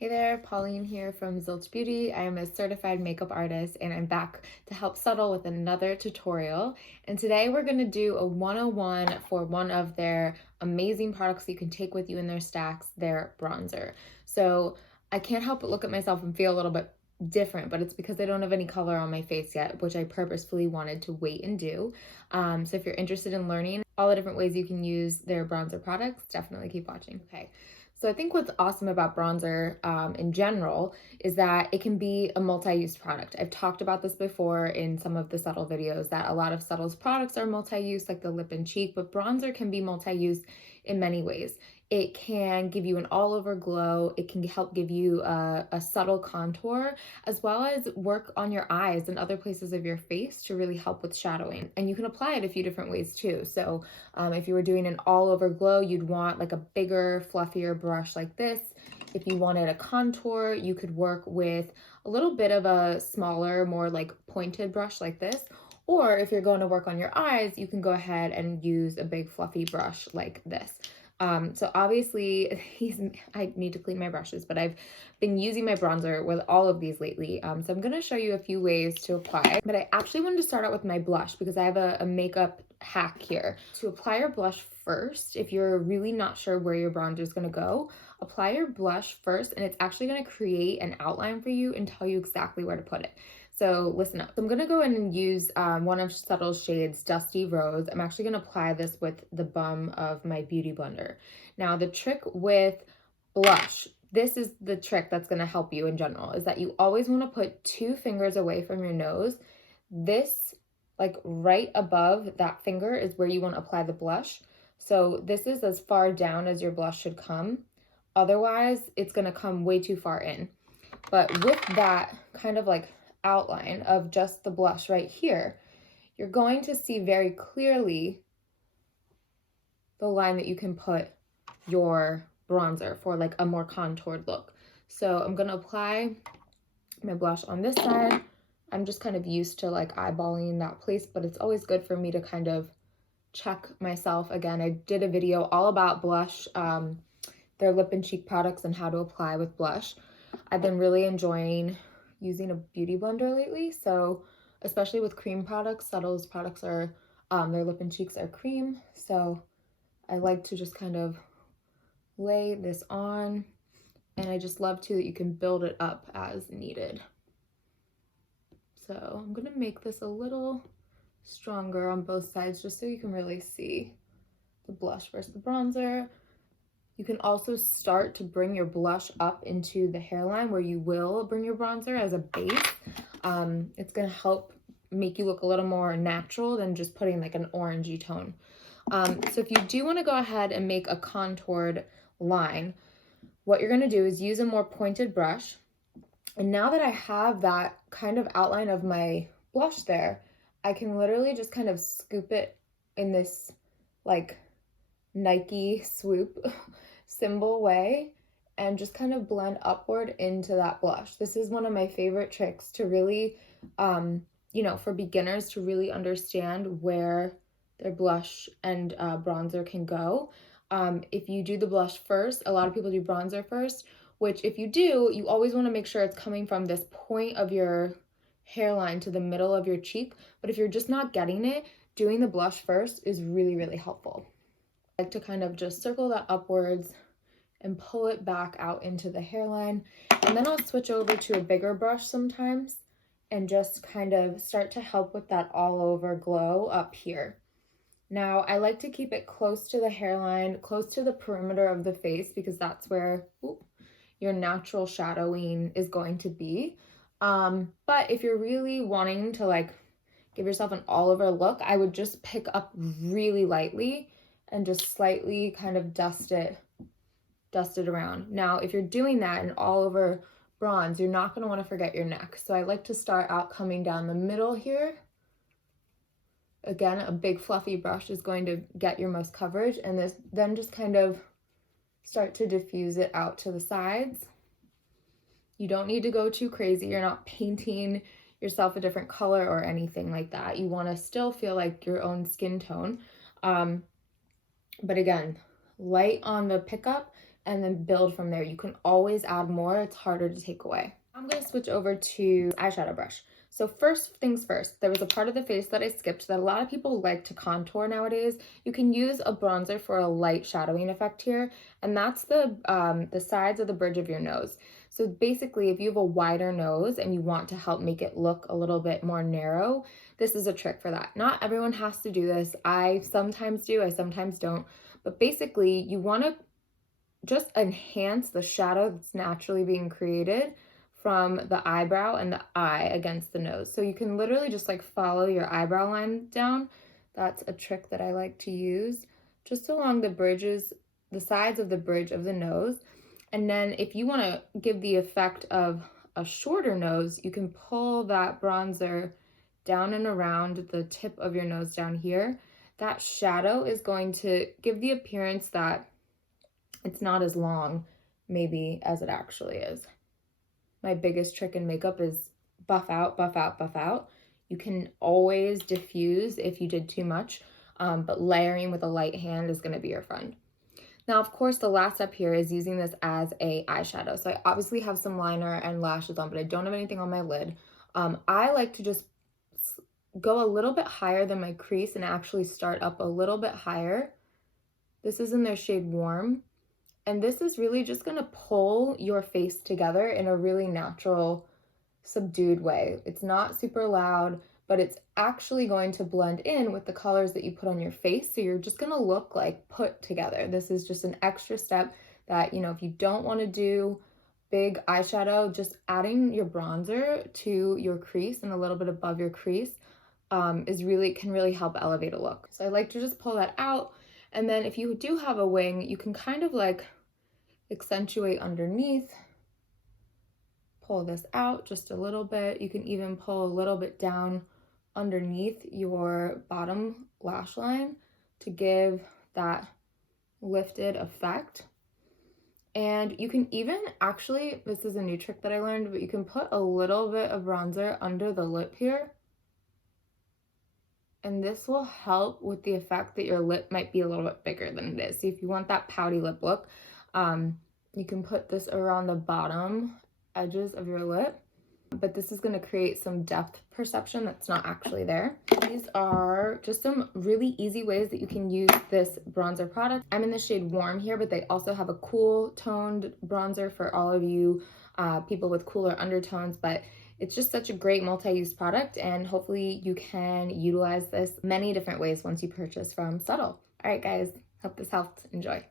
Hey there, Pauline here from Zilch Beauty. I am a certified makeup artist and I'm back to help Subtl with another tutorial. And today we're going to do a 101 for one of their amazing products you can take with you in their stacks, their bronzer. So I can't help but look at myself and feel a little bit different, but it's because I don't have any color on my face yet, which I purposefully wanted to wait and do. So if you're interested in learning all the different ways you can use their bronzer products, definitely keep watching. Okay. So I think what's awesome about bronzer in general is that it can be a multi-use product. I've talked about this before in some of the Subtl videos that a lot of Subtl's products are multi-use, like the lip and cheek, but bronzer can be multi-use in many ways. It can give you an all-over glow. It can help give you a subtle contour, as well as work on your eyes and other places of your face to really help with shadowing. And you can apply it a few different ways too. So if you were doing an all-over glow, you'd want like a bigger, fluffier brush like this. If you wanted a contour, you could work with a little bit of a smaller, more like pointed brush like this. Or if you're going to work on your eyes, you can go ahead and use a big fluffy brush like this. So obviously I need to clean my brushes, but I've been using my bronzer with all of these lately. So I'm going to show you a few ways to apply, but I actually wanted to start out with my blush because I have a makeup hack here. To apply your blush first, if you're really not sure where your bronzer is going to go, apply your blush first and it's actually going to create an outline for you and tell you exactly where to put it. So listen up. I'm going to go in and use one of Subtl's shades, Dusty Rose. I'm actually going to apply this with the bum of my Beauty Blender. Now the trick with blush, this is the trick that's going to help you in general, is that you always want to put 2 fingers away from your nose. This, like right above that finger, is where you want to apply the blush. So this is as far down as your blush should come. Otherwise, it's going to come way too far in. But with that kind of like outline of just the blush right here, you're going to see very clearly the line that you can put your bronzer for like a more contoured look. So I'm going to apply my blush on this side. I'm just kind of used to like eyeballing that place, but it's always good for me to kind of check myself. Again, I did a video all about blush, their lip and cheek products and how to apply with blush. I've been really enjoying using a Beauty Blender lately, so especially with cream products, Subtl's products are, their lip and cheeks are cream, so I like to just kind of lay this on, and I just love too that you can build it up as needed. So I'm gonna make this a little stronger on both sides just so you can really see the blush versus the bronzer. You can also start to bring your blush up into the hairline where you will bring your bronzer as a base. It's going to help make you look a little more natural than just putting like an orangey tone. So if you do want to go ahead and make a contoured line, what you're going to do is use a more pointed brush. And now that I have that kind of outline of my blush there, I can literally just kind of scoop it in this like Nike swoop symbol way and just kind of blend upward into that blush. This is one of my favorite tricks to really, for beginners to really understand where their blush and bronzer can go. If you do the blush first, a lot of people do bronzer first, which if you do, you always want to make sure it's coming from this point of your hairline to the middle of your cheek. But if you're just not getting it, doing the blush first is really, really helpful. I like to kind of just circle that upwards and pull it back out into the hairline. And then I'll switch over to a bigger brush sometimes and just kind of start to help with that all over glow up here. Now I like to keep it close to the hairline, close to the perimeter of the face, because that's where your natural shadowing is going to be. But if you're really wanting to like give yourself an all over look, I would just pick up really lightly and just slightly kind of dust it around. Now, if you're doing that and all over bronze, you're not going to want to forget your neck. So I like to start out coming down the middle here. Again, a big fluffy brush is going to get your most coverage, and then just kind of start to diffuse it out to the sides. You don't need to go too crazy. You're not painting yourself a different color or anything like that. You want to still feel like your own skin tone. But again, light on the pickup and then build from there. You can always add more. It's harder to take away. I'm going to switch over to eyeshadow brush. So first things first, there was a part of the face that I skipped that a lot of people like to contour nowadays. You can use a bronzer for a light shadowing effect here, and that's the sides of the bridge of your nose. So basically, if you have a wider nose and you want to help make it look a little bit more narrow, this is a trick for that. Not everyone has to do this. I sometimes do, I sometimes don't. But basically, you want to just enhance the shadow that's naturally being created from the eyebrow and the eye against the nose. So you can literally just like follow your eyebrow line down. That's a trick that I like to use just along the bridges, the sides of the bridge of the nose. And then if you want to give the effect of a shorter nose, you can pull that bronzer down and around the tip of your nose down here. That shadow is going to give the appearance that it's not as long maybe as it actually is. My biggest trick in makeup is buff out, buff out, buff out. You can always diffuse if you did too much, but layering with a light hand is going to be your friend. Now, of course, the last step here is using this as a eyeshadow. So I obviously have some liner and lashes on, but I don't have anything on my lid. I like to just go a little bit higher than my crease and actually start up a little bit higher. This is in their shade Warm. And this is really just going to pull your face together in a really natural, subdued way. It's not super loud, but it's actually going to blend in with the colors that you put on your face. So you're just going to look like put together. This is just an extra step that, you know, if you don't want to do big eyeshadow, just adding your bronzer to your crease and a little bit above your crease can really help elevate a look. So I like to just pull that out. And then if you do have a wing, you can kind of like accentuate underneath, pull this out just a little bit. You can even pull a little bit down underneath your bottom lash line to give that lifted effect. And you can even actually, this is a new trick that I learned, but you can put a little bit of bronzer under the lip here. And this will help with the effect that your lip might be a little bit bigger than it is. So if you want that pouty lip look, you can put this around the bottom edges of your lip. But this is going to create some depth perception that's not actually there. These are just some really easy ways that you can use this bronzer product. I'm in the shade Warm here, but they also have a cool toned bronzer for all of you people with cooler undertones. But it's just such a great multi-use product, and hopefully you can utilize this many different ways once you purchase from Subtl. All right, guys, hope this helped. Enjoy.